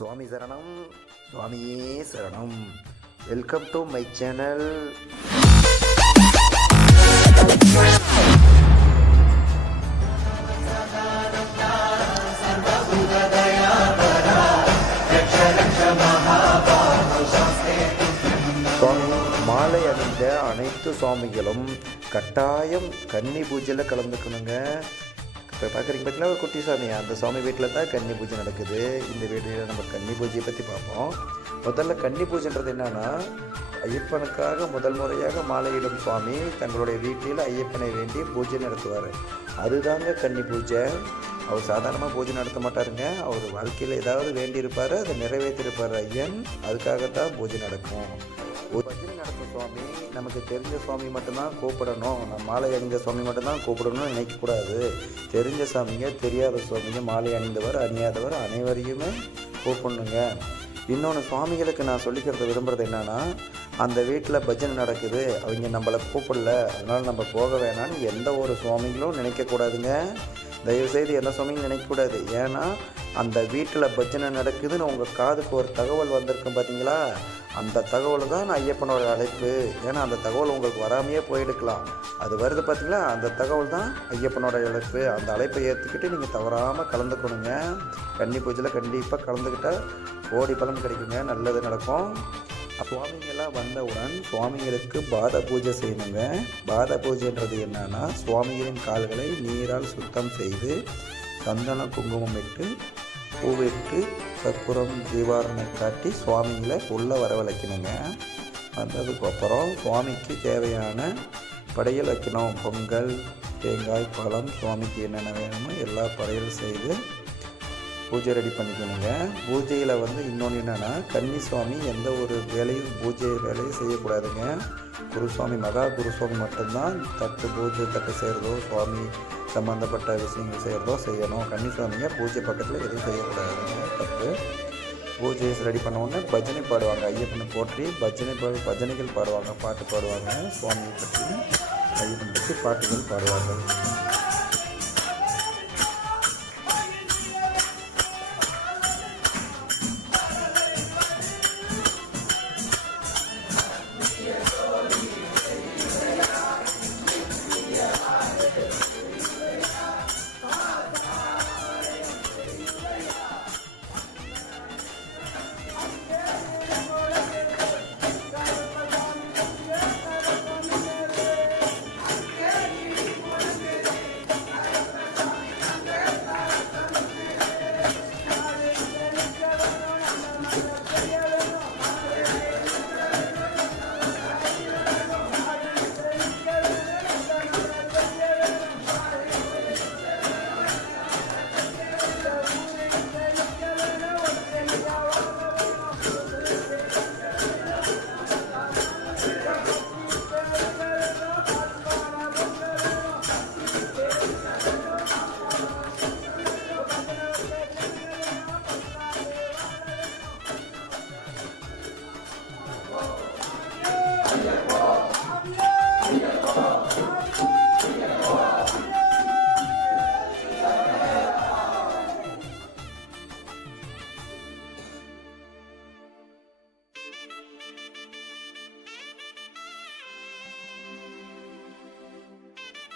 சுவாமி சரணம், சுவாமியே சரணம். Welcome to my channel. சுவாமி மாலை அணிந்த அனைத்து சுவாமிகளும் கட்டாயம் கன்னி பூஜையில் கலந்துக்கணுங்க. இப்போ பார்க்குறீங்க பார்த்தீங்கன்னா ஒரு குட்டி சாமி, அந்த சுவாமி வீட்டில் தான் கன்னி பூஜை நடக்குது. இந்த வீட்டில் நம்ம கன்னி பூஜையை பற்றி பார்ப்போம். முதல்ல கன்னி பூஜைன்றது என்னன்னா, ஐயப்பனுக்காக முதல் முறையாக மாலையிடும் சுவாமி தங்களுடைய வீட்டில் ஐயப்பனை வேண்டி பூஜை நடத்துவார். அதுதாங்க கன்னி பூஜை. அவர் சாதாரணமாக பூஜை நடத்த மாட்டாருங்க. அவர் வாழ்க்கையில் ஏதாவது வேண்டியிருப்பார், அதை நிறைவேற்றிருப்பார் ஐயன். அதுக்காகத்தான் பூஜை நடக்கும். ஒரு பஜனை நடத்தும் சுவாமி நமக்கு தெரிஞ்ச சுவாமி மட்டும்தான் கூப்பிடணும், நம்ம மாலை அணிந்த சுவாமி மட்டும்தான் கூப்பிடணும்னு நினைக்கக்கூடாது. தெரிஞ்ச சாமிங்க, தெரியாத சுவாமிங்க, மாலை அணிந்தவர் அணியாதவர் அனைவரையுமே கூப்பிடணுங்க. இன்னொன்று சுவாமிகளுக்கு நான் சொல்லிக்கிறத விரும்புகிறது என்னென்னா, அந்த வீட்டில் பஜனை நடக்குது, அவங்க நம்மளை கூப்பிடல, அதனால் நம்ம போக வேணான்னு எந்த ஒரு சுவாமிகளும் நினைக்கக்கூடாதுங்க. தயவுசெய்து எந்த சுவாமியும் நினைக்கக்கூடாது. ஏன்னா அந்த வீட்டில் பஜனை நடக்குதுன்னு உங்கள் காதுக்கு ஒரு தகவல் வந்திருக்கும் பார்த்தீங்களா, அந்த தகவல் தான் ஐயப்பனோட அழைப்பு. ஏன்னா அந்த தகவல் உங்களுக்கு வராமையே போயிடுக்கலாம். அது வருது பார்த்தீங்களா, அந்த தகவல் தான் ஐயப்பனோட அழைப்பு. அந்த அழைப்பை ஏற்றுக்கிட்டு நீங்கள் தவறாமல் கலந்துக்கணுங்க. கன்னி பூஜையில் கண்டிப்பாக கலந்துக்கிட்டால் கோடி பலன் கிடைக்குங்க, நல்லது நடக்கும். சுவாமிங்கெல்லாம் வந்தவுடன் சுவாமிகளுக்கு பாத பூஜை செய்யணுங்க. பாத பூஜைன்றது என்னன்னா, சுவாமிகளின் கால்களை நீரால் சுத்தம் செய்து சந்தன குங்குமம் இட்டு பூவிட்டு கற்பூரம் தீபாரணை காட்டி சுவாமிகளை உள்ளே வரவழைக்கணுங்க. வந்ததுக்கப்புறம் சுவாமிக்கு தேவையான படையல் வைக்கணும். பொங்கல், தேங்காய், பழம், சுவாமிக்கு என்னென்ன வேணுமோ எல்லா படையல் செய்து பூஜை ரெடி பண்ணிக்கணுங்க. பூஜையில் இன்னொன்று என்னென்னா, கன்னி சுவாமி எந்த ஒரு வேலையும் பூஜை வேலையும் செய்யக்கூடாதுங்க. குருசுவாமி, மகா குருசுவாமி மட்டும்தான் பூஜை தட்டு செய்கிறதோ சுவாமி சம்மந்தப்பட்ட விஷயங்கள் செய்கிறதோ செய்யணும். கன்னி சுவாமியை பூஜை பக்கத்தில் எதுவும் செய்யக்கூடாதுங்க, தப்பு. பூஜையை ரெடி பண்ண உடனே பஜனை பாடுவாங்க. ஐயப்பனை போற்றி பஜனைகள் பாடுவாங்க, பாட்டு பாடுவாங்க. சுவாமியை பற்றி ஐயப்பனை பற்றி பாட்டுகள் பாடுவார்கள்.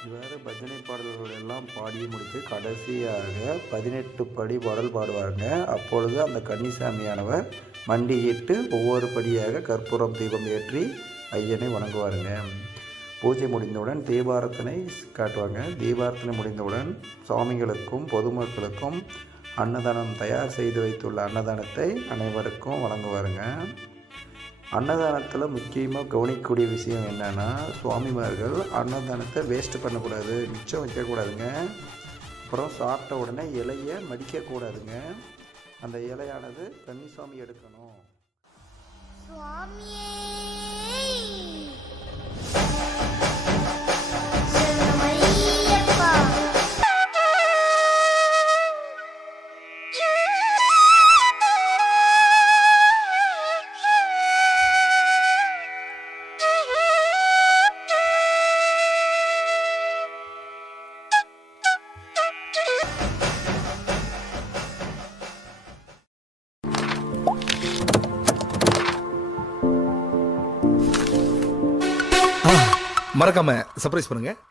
இவ்வாறு பஜனை பாடல்கள் எல்லாம் பாடி முடித்து கடைசியாக 18 படி பாடல் பாடுவாங்க. அப்பொழுது அந்த கன்னிசாமியானவர் மண்டியிட்டு ஒவ்வொரு படியாக கற்பூரம் தீபம் ஏற்றி ஐயனை வணங்குவாருங்க. பூஜை முடிந்தவுடன் தீபாரத்தனை காட்டுவாங்க. தீபாரத்தனை முடிந்தவுடன் சுவாமிகளுக்கும் பொதுமக்களுக்கும் அன்னதானம் தயார் செய்து வைத்துள்ள அன்னதானத்தை அனைவருக்கும் வழங்குவாருங்க. அன்னதானத்தில் முக்கியமாக கவனிக்கக்கூடிய விஷயம் என்னென்னா, சுவாமிமார்கள் அன்னதானத்தை வேஸ்ட் பண்ணக்கூடாது, மிச்சம் வைக்கக்கூடாதுங்க. அப்புறம் சாப்பிட்ட உடனே இலையை மடிக்கக்கூடாதுங்க. அந்த இலையானது கன்னிசாமி எடுக்கணும். மறக்காம சர்ப்ரைஸ் பண்ணுங்க.